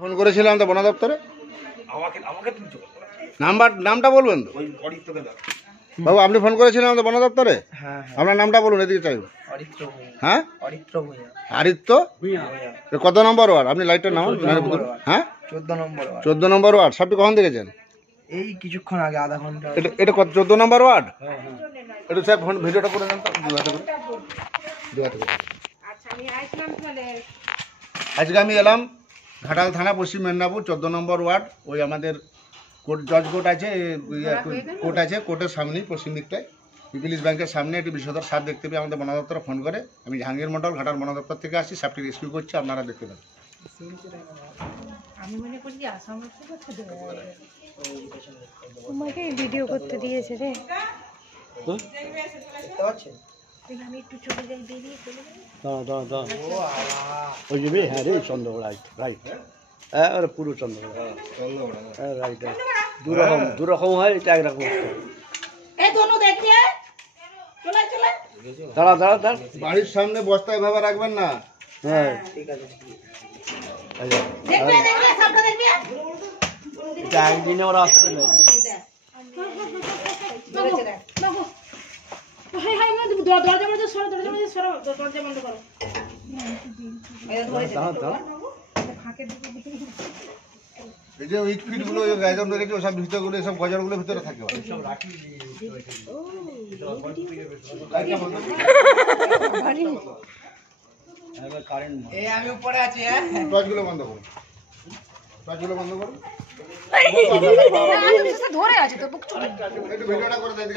Phone করেছিলাম তো বন দপ্তরে। নামটা বলবেন তো বাবু? আপনি ফোন করেছিলেন তো বন দপ্তরে? আপনার নামটা বলুন, এদিকে চাইব। হ্যাঁ, আরিত্য। কত নম্বর ওয়ার্ড? আপনি লাইটটা নামান। হ্যাঁ, 14 নম্বর ওয়ার্ড। সাপটি কখন দেখেছেন? এই কিছুক্ষণ আগে, আধা ঘন্টা। এটা কত 14 নম্বর ওয়ার্ড? একটু স্যার ভিডিওটা করে দেন তো। আজকে আমি এলাম ঘাটাল থানা, পশ্চিম মেদিনীপুর, 14 নম্বর ওয়ার্ড। ওই আমাদের কোর্ট, জজ কোর্ট আছে, কোর্ট আছে, কোর্টের সামনেই পশ্চিম দিকটায় পিপিলিস ব্যাংকের সামনে একটি বিষধর সাপ দেখতে পেয়ে আমাদের বন দপ্তরে ফোন করে। আমি জাহাঙ্গীর মন্ডল, ঘাটাল বন দপ্তর থেকে আসছি। সাপটি রেস্কিউ করছি, আপনারা দেখতে পাবেন। আমি মনে করি তোমাকে ভিডিও করতে দিয়েছে রে। আমি একটু চলে যাই, বেরিয়ে চলে যাই। ওই যাবে। হ্যাঁ রে, চন্দ্রগড়। রাইট। হ্যাঁ, ওরা পুরো চন্দ্রগড়। হ্যাঁ, রাইট। দুরকম হয়, এটা একরকম। দাঁড়া। বাড়ির সামনে বস্তা এভাবে রাখবেন না। হ্যাঁ, এটা একদিনে ওরা আসবে না। এই যে উইক ফিট গুলো, গাইজন রেখেছি, ওসব ভিতরগুলো, এসব গজারগুলো ভিতরে থাকে। আমি উপরে আছি। টর্চগুলো বন্ধ করুন, টর্চগুলো বন্ধ করুন। ধরে আছে তো বুক চলে। একটু ভিডিওটা করে দেন।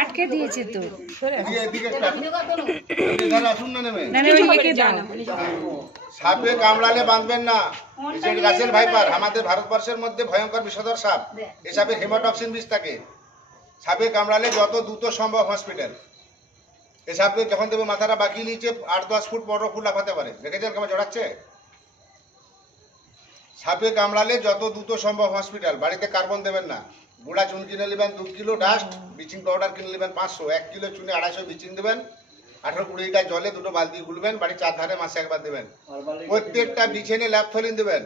আটকে দিয়েছে তো। আসুন না, নেমে সাপে কামড়ালে বাঁধবেন না। রাসেল ভাইপার আমাদের ভারতবর্ষের মধ্যে ভয়ঙ্কর বিষধর সাপ। এই সাপের হেমাটক্সিন বিষ থাকে। সাপে কামড়ালে যত দ্রুত সম্ভব হসপিটাল। এই সাপে যখন দেবে মাথাটা বাঁকিয়ে নিচে 8-10 ফুট 15 ফুট লাফাতে পারে। দেখেছেন কেমন জড়াচ্ছে? সাপে কামড়ালে যত দ্রুত সম্ভব হসপিটাল। বাড়িতে কার্বন দেবেন না। গুঁড়া চুন কিনে নেবেন 2 কিলো, ডাস্ট ব্লিচিং পাউডার কিনে নেবেন 500, 1 কিলো চুনে 250 ব্লিচিং দেবেন, 18-20 লিটার জলে 2 বালতি গুলবেন, বাড়ি 4 ধারে মাসে একবার দেবেন। প্রত্যেকটা বিছানে ল্যাপথলিন দেবেন,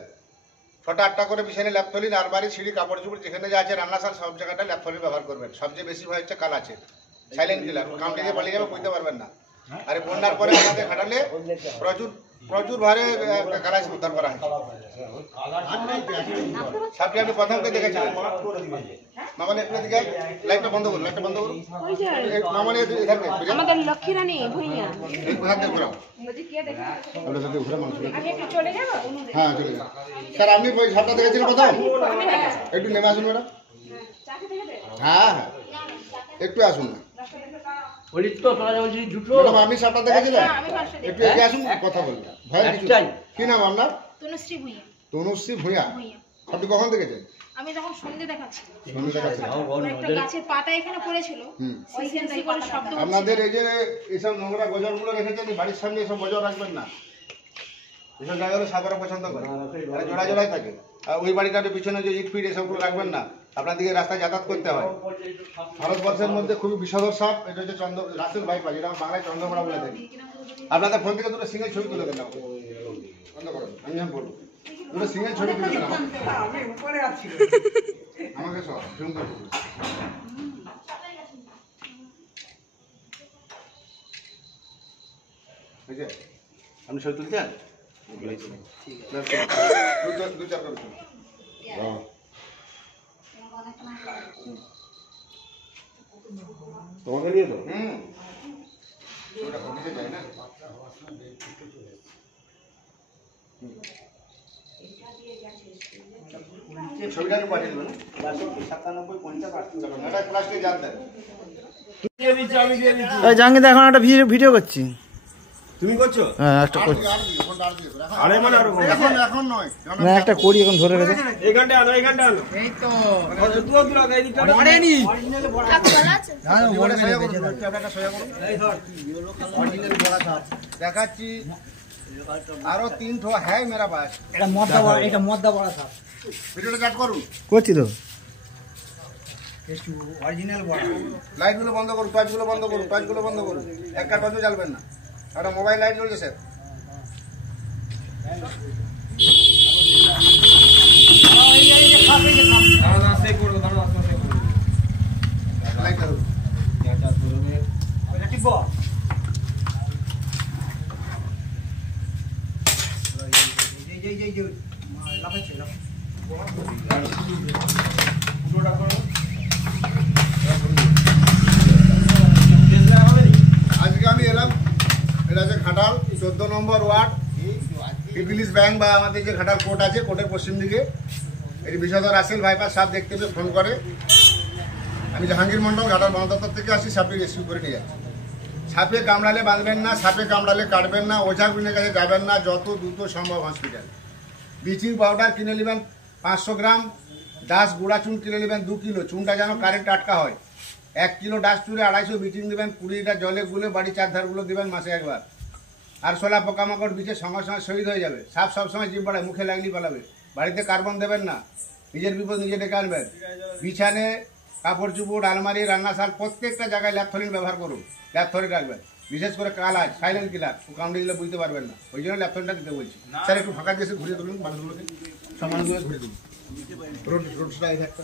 6টা-8টা করে বিছানে ল্যাপথলিন। আর বাড়ি সিঁড়ি, কাপড় চোপড় যেখানে যা আছে, রান্নাশাল, সব জায়গাটা ল্যাপথলিন ব্যবহার করবেন। সবচেয়ে বেশি ভয় হচ্ছে কাল আছে, সাইলেন্ট কিলার। কামড়ে দিয়ে পালিয়ে যাবে, বুঝতে পারবেন না। আর বন্যার পরে আমাদের ঘাটালে প্রচুর ভারে কালাইস উদ্ধার করা হয়েছে। সাপটি আপনি প্রথমকে দেখেছিলেন। মামনি একটু দিকে লাইটটা বন্ধ করুন, লাইটটা বন্ধ করুন। মামনি আমাদের লক্ষ্মী রানী ভূঁইয়া। হ্যাঁ, চলে যান স্যার। আপনি ওই সাপটা দেখেছিলেন প্রথম? একটু নেমে আসুন ম্যাডাম। হ্যাঁ, একটু আসুন না ম্যাডাম। আপনি সাপটা দেখেছিলেন? একটু এগিয়ে আসুন, কথা বলবেন। ভয়ের কিছু। কি নাম আপনার? তনুশ্রী ভূঁইয়া। তনুশ্রী ভূঁইয়া। আপনি কখন দেখেছেন? আমি তখন সন্ধে দেখাচ্ছি। একটা গাছের পাতা এখানে পড়েছিল, ওইখান থেকে করে শব্দ। আপনাদের এই যে এইসব নোংরা গজরগুলো রেখেছেন, বাড়ির সামনে এসব গজর রাখবেন না। এসব জায়গাগুলো সাপেরা পছন্দ করে, জোড়াই থাকে। আর ওই বাড়িটার পিছনে যে ইট ফিট এসবগুলো রাখবেন না। আপনাদেরকে রাস্তায় যাতায়াত করতে হয়। ভারতবর্ষের মধ্যে খুবই বিষধর সাপ। এটা হচ্ছে রাসেল ভাইপার, যেটা বাংলায় চন্দ্রমোড়া বলে থাকি। আপনাদের ফোন থেকে 2টো সিঙ্গেল ছবি তুলে দেন। বন্ধ করুন, আমি বলবো 2টো সিঙ্গেল ছবি তুলে দেন আমাকে। সব সুন্দর আপনি ছবি তুলছেন? তোমাকে নিয়ে তো ছবিটা পাঠিয়ে দেবেন। 97-50 জানতেন। জাহাঙ্গীর এখন একটা ভিডিও করছি। তুমি করছো? হ্যাঁ, একটা করছি। এখন নয়, না, একটা করি এখন ধরে রেখে। এইখানটা আনো। এই তো দেখাচ্ছি। আরো 3 ठो है मेरा पास। এটা মদ্দা বড়া था। ভিডিওটা কাট করুন। করছি তো। অরিজিনাল বড়া। লাইটগুলো বন্ধ করুন, টর্চগুলো বন্ধ করুন, টর্চগুলো বন্ধ করুন। একটা টর্চও জ্বালবেন না। একটা মোবাইল লাইট জ্বলছে স্যার। লাইটটা ধরুন। আজকে আমি এলাম, এটা হচ্ছে ঘাটাল 14 নম্বর ওয়ার্ড, পিপিলিস ব্যাংক বা আমাদের যে ঘাটাল কোর্ট আছে, কোর্টের পশ্চিম দিকে। এটি বিষধর রাসেল ভাইপার সাপ দেখতে পেয়ে ফোন করে। আমি জাহাঙ্গীর মন্ডল ঘাটাল বন দপ্তর থেকে আসি, সাপটি রেস্কিউ করে নিয়ে যাচ্ছি। সাপে কামড়ালে বাঁধবেন না, সাপে কামড়ালে কাটবেন না, ওঝা গুণের কাছে যাবেন না, যত দ্রুত সম্ভব হসপিটাল। ব্লিচিং পাউডার কিনে নেবেন 500 গ্রাম, ডাস্ট গুঁড়া চুন কিনে নেবেন 2 কিলো, চুনটা যেন কারেন্ট আটকা হয়। 1 কিলো ডাস্ট চুনে 250 ব্লিচিং দেবেন, 20 লিটার জলে গুলে বাড়ি চারধারগুলো দেবেন মাসে একবার। আর শোলা পোকামাকড় বিচে সঙ্গে সঙ্গে শহীদ হয়ে যাবে। সাপ সবসময় জিভ বাড়ায়, মুখে লাগলেই পালাবে। বাড়িতে কার্বন দেবেন না, নিজের বিপদ নিজে ডেকে আনবেন। বিছানে, কাপড় চুপড়, আলমারি, রান্নাশাল প্রত্যেকটা জায়গায় ল্যাপথলিন ব্যবহার করুন, ল্যাপথলিন রাখবেন। বিশেষ করে কালাজ, সাইলেন্ট কিলার, কামড়ে দিলে বুঝতে পারবেন না, ওই জন্য ল্যাপথলিনটা দিতে বলছি। স্যার একটু ফাঁকা দিয়ে ঘুরিয়ে তুলুন মানুষগুলোকে, সব মানুষগুলো ঘুরিয়ে তুলুন। রোডটা এই একটা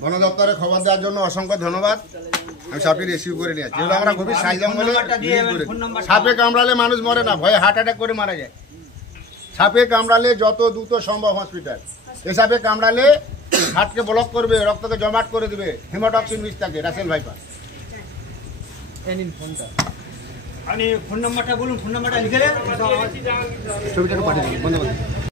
বন দপ্তরে খবর দেওয়ার জন্য অসংখ্য ধন্যবাদ। আমি সাপটি রেস্কিউ করে নিয়ে আসছি। যেগুলো আমরা গভীর সাই জঙ্গলে সাপে কামড়ালে মানুষ মরে না, ভয়ে হার্ট অ্যাটাক করে মারা যায়। সাপে কামড়ালে যত দ্রুত সম্ভব হসপিটাল। এ সাপে কামড়ালে হার্টকে ব্লক করবে, রক্তকে জমাট করে দেবে, হিমোটক্সিন বিষ থাকে, রাসেল ভাইপার। আপনি ফোন নাম্বারটা বলুন, ফোন নাম্বারটা লিখে দেন। ছবিটা একটু পাঠিয়ে দিন, বন্ধ করে দিন।